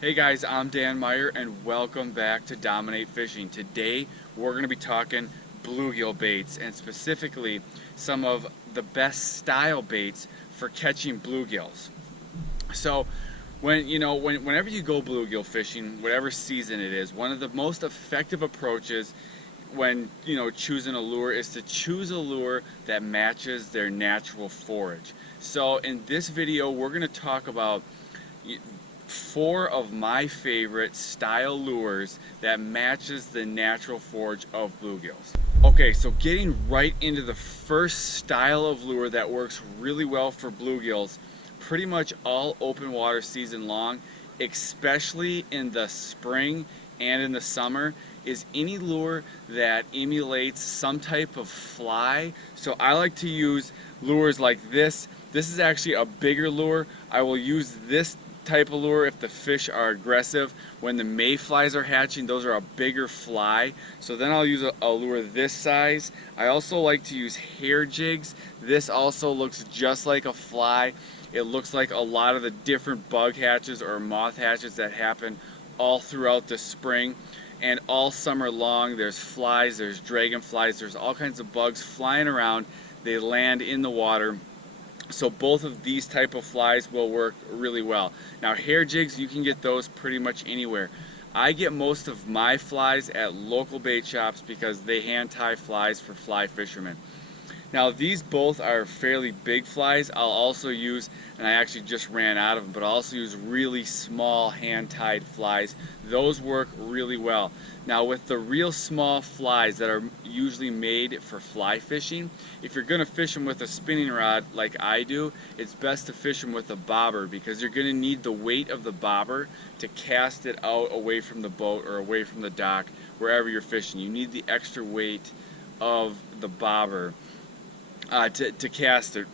Hey guys, I'm Dan Meyer and welcome back to Dominate Fishing. Today we're going to be talking bluegill baits and specifically some of the best style baits for catching bluegills. So whenever you go bluegill fishing, whatever season it is, one of the most effective approaches when choosing a lure is to choose a lure that matches their natural forage. So in this video we're going to talk about four of my favorite style lures that matches the natural forage of bluegills. Okay, so getting right into the first style of lure that works really well for bluegills pretty much all open water season long, especially in the spring and in the summer, is any lure that emulates some type of fly. So I like to use lures like this. This is actually a bigger lure. I will use this type of lure if the fish are aggressive. When the mayflies are hatching, those are a bigger fly, so then I'll use a lure this size. I also like to use hair jigs. This also looks just like a fly. It looks like a lot of the different bug hatches or moth hatches that happen all throughout the spring and all summer long. There's flies, there's dragonflies, there's all kinds of bugs flying around. They land in the water. So both of these type of flies will work really well. Now hair jigs, you can get those pretty much anywhere. I get most of my flies at local bait shops because they hand tie flies for fly fishermen. Now these both are fairly big flies. I'll also use, and I actually just ran out of them, but I'll also use really small hand-tied flies. Those work really well. Now with the real small flies that are usually made for fly fishing, if you're going to fish them with a spinning rod like I do, it's best to fish them with a bobber because you're going to need the weight of the bobber to cast it out away from the boat or away from the dock, wherever you're fishing. You need the extra weight of the bobber to cast it.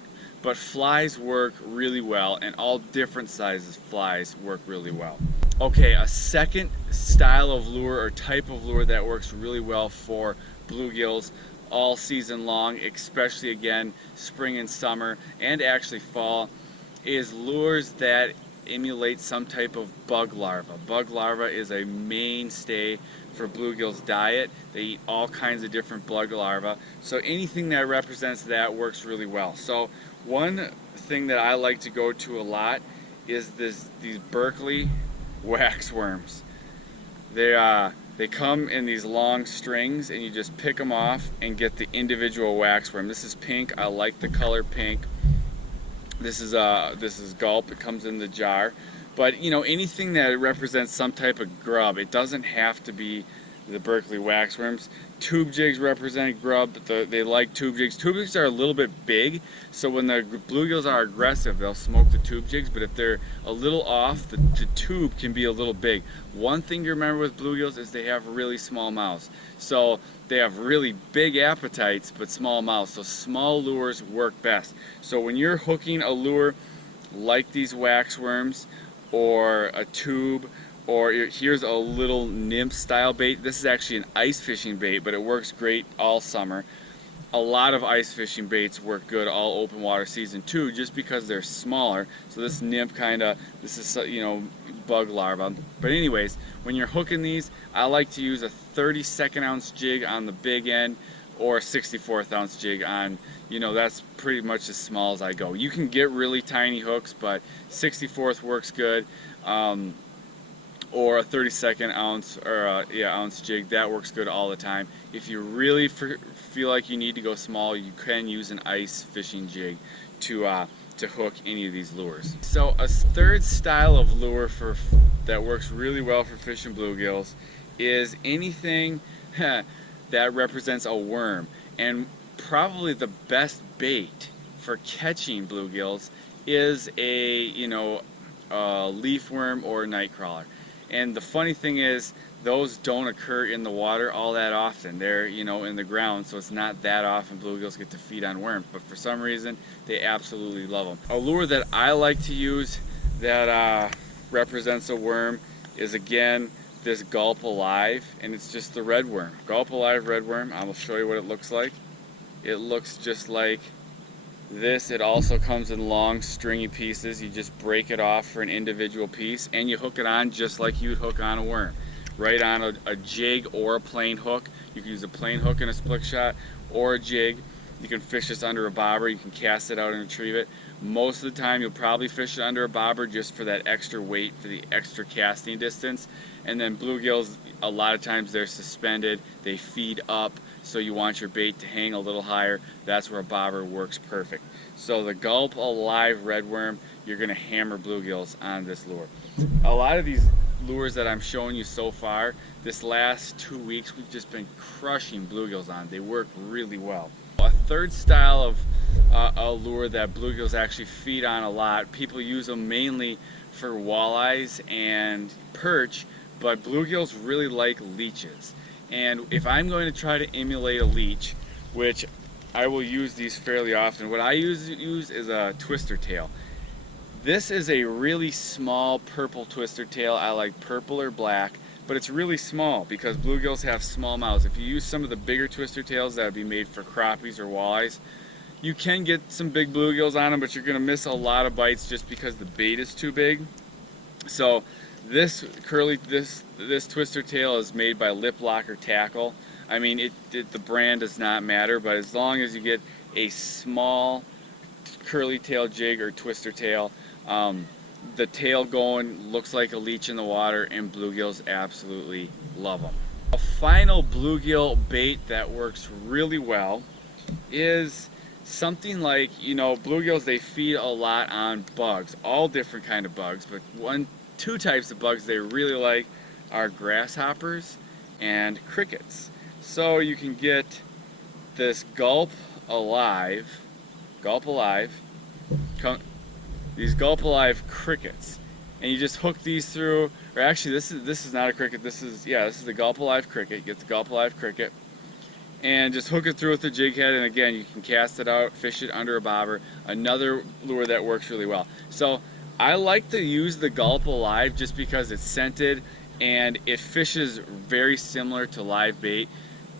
But flies work really well, and all different sizes flies work really well. Okay, a second style of lure or type of lure that works really well for bluegills all season long, especially again spring and summer and actually fall, is lures that emulate some type of bug larva. Bug larva is a mainstay for bluegill's diet. They eat all kinds of different bug larvae, so anything that represents that works really well. So one thing that I like to go to a lot is these Berkeley waxworms. They come in these long strings and you just pick them off and get the individual waxworm. This is pink. I like the color pink. This is Gulp. It comes in the jar. But anything that represents some type of grub, it doesn't have to be the Berkeley waxworms. Tube jigs represent grub, but they like tube jigs. Tube jigs are a little bit big, so when the bluegills are aggressive, they'll smoke the tube jigs, but if they're a little off, the tube can be a little big. One thing to remember with bluegills is they have really small mouths. So they have really big appetites, but small mouths. So small lures work best. So when you're hooking a lure like these waxworms, or a tube, or here's a little nymph style bait. This is actually an ice fishing bait, but it works great all summer. A lot of ice fishing baits work good all open water season too, just because they're smaller. So this nymph this is bug larva. But anyways, when you're hooking these, I like to use a 32nd ounce jig on the big end or a 64th ounce jig on, that's pretty much as small as I go. You can get really tiny hooks, but 64th works good. Or a 32nd ounce or ounce jig, that works good all the time. If you really feel like you need to go small, you can use an ice fishing jig to hook any of these lures. So a third style of lure that works really well for fishing bluegills is anything that represents a worm. And probably the best bait for catching bluegills is a leaf worm or a nightcrawler. And the funny thing is, those don't occur in the water all that often. They're in the ground, so it's not that often bluegills get to feed on worms, but for some reason they absolutely love them. A lure that I like to use that represents a worm is again this Gulp Alive, and it's just the red worm. Gulp Alive red worm. I will show you what it looks like. It looks just like It also comes in long stringy pieces. You just break it off for an individual piece and you hook it on just like you would hook on a worm. Right on a jig or a plain hook. You can use a plain hook in a split shot or a jig. You can fish this under a bobber. You can cast it out and retrieve it. Most of the time you'll probably fish it under a bobber just for that extra weight, for the extra casting distance. And then bluegills, a lot of times they're suspended, they feed up, so you want your bait to hang a little higher. That's where a bobber works perfect. So the Gulp Alive redworm, you're going to hammer bluegills on this lure. A lot of these lures that I'm showing you so far, this last 2 weeks we've just been crushing bluegills on. They work really well. A third style of a lure that bluegills actually feed on a lot, people use them mainly for walleyes and perch, but bluegills really like leeches. And if I'm going to try to emulate a leech, which I will use these fairly often, what I use is a twister tail. This is a really small purple twister tail. I like purple or black, but it's really small because bluegills have small mouths. If you use some of the bigger twister tails that would be made for crappies or walleyes, you can get some big bluegills on them, but you're going to miss a lot of bites just because the bait is too big. So this twister tail is made by Lip Locker Tackle. I mean, the brand does not matter, but as long as you get a small curly tail jig or twister tail, the tail going looks like a leech in the water, and bluegills absolutely love them. A final bluegill bait that works really well is something like, bluegills, they feed a lot on bugs, all different kind of bugs, but two types of bugs they really like are grasshoppers and crickets. So you can get this Gulp Alive, these Gulp Alive crickets, and you just hook these through, or actually this is not a cricket, this is the Gulp Alive cricket. You get the Gulp Alive cricket and just hook it through with the jig head, and again you can cast it out, fish it under a bobber. Another lure that works really well. So I like to use the Gulp Alive just because it's scented and it fishes very similar to live bait.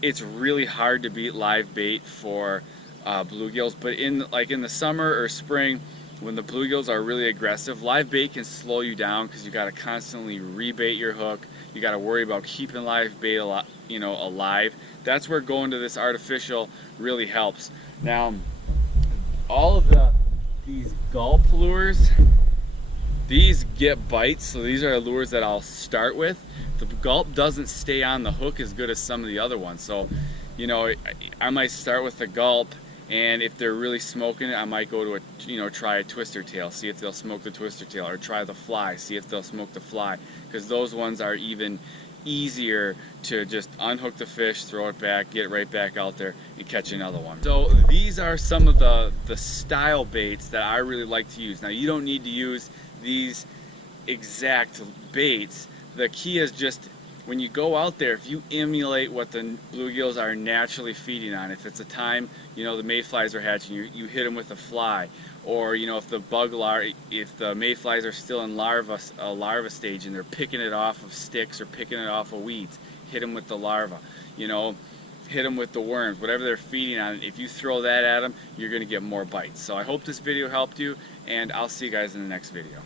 It's really hard to beat live bait for bluegills, but in the summer or spring when the bluegills are really aggressive, live bait can slow you down because you got to constantly rebait your hook. You got to worry about keeping live bait alive. That's where going to this artificial really helps. Now, all of these Gulp lures, these get bites, so these are lures that I'll start with. The Gulp doesn't stay on the hook as good as some of the other ones, so I might start with the Gulp, and if they're really smoking it, I might go to try a twister tail, see if they'll smoke the twister tail, or try the fly, see if they'll smoke the fly, because those ones are even easier to just unhook the fish, throw it back, get it right back out there, and catch another one. So these are some of the style baits that I really like to use. Now, you don't need to use these exact baits. The key is just when you go out there, if you emulate what the bluegills are naturally feeding on, if it's a time the mayflies are hatching, you hit them with a fly, or if the mayflies are still in larva stage and they're picking it off of sticks or picking it off of weeds, hit them with the larva. Hit them with the worms, whatever they're feeding on. If you throw that at them, you're going to get more bites. So I hope this video helped you, and I'll see you guys in the next video.